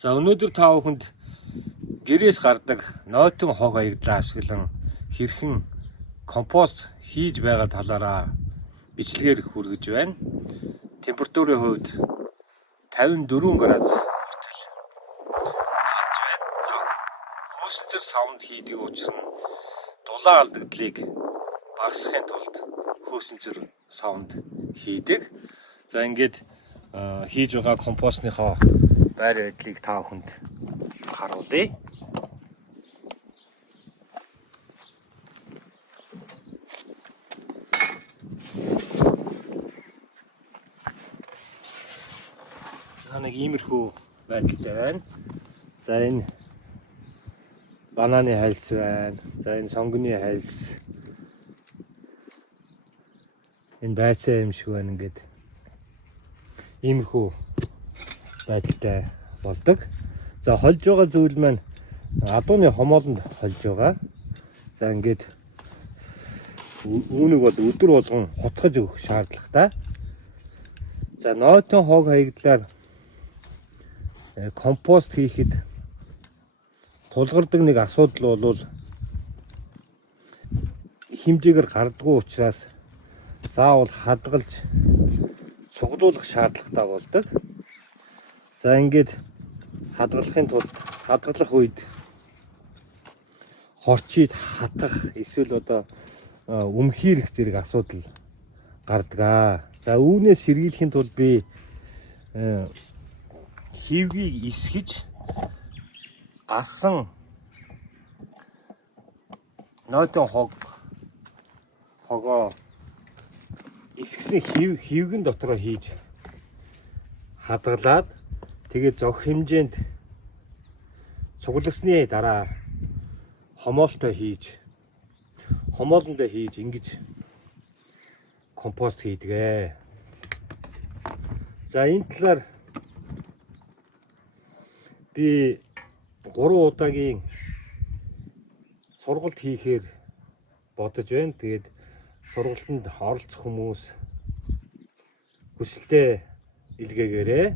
За өнөөдөр та бүхэнд гэрээс гардаг нойтон хог аягдлаа ашиглан хэрхэн компост хийж байгаа талаараа бичлэгээр хүргэж байна. Температурын хувьд 54 градус хүртэл харж байна. За хөөсөлтөр савнд хийдэг учраас дулаан алдагдлыг багасгахын тулд хөөсөлтөр савнд хийдэг. За ингээд хийж байгаа компостныхоо байр байдлыг та бүхэнд харуулъя. Нэг иймэрхүү байдалтай байна. За энэ бананы хальс байна. За энэ сонгоны хальс. Энэ байцаа юм шиг байна ингээд. Иймэрхүү байдалтай болдог. За холж байгаа зүйл маань адууны хомоолонд холж байгаа. За ингээд үүнийг бол өдөр болгон хутгаж өгөх шаардлагатай. За нойтон хог хаягдлаар компост хийхэд тулгардаг нэг асуудал бол хэмжээгээр гардаггүй учраас заавал хадгалж цуглуулах шаардлагатай болдог. За ингээд хадгалахын тулд хадгалах үед хорчид хатах эсвэл одоо өмхийрэх зэрэг асуудал гардаг. За үүнээс сэргийлэхийн тулд би хивгийг исгэж гасан нойтон хогоо исгсэн хивгэн дотроо хийж хадгалаад тэгээд зөх хэмжээнд цуглагсны дараа хомоолондоо хийж ингэж компост хийдэг. За энэ талаар би 3 удаагийн сургалт хийхээр бодож байна. Тэгээд сургалтанд оролцох хүмүүс хүсэлтээ илгээгээрэй.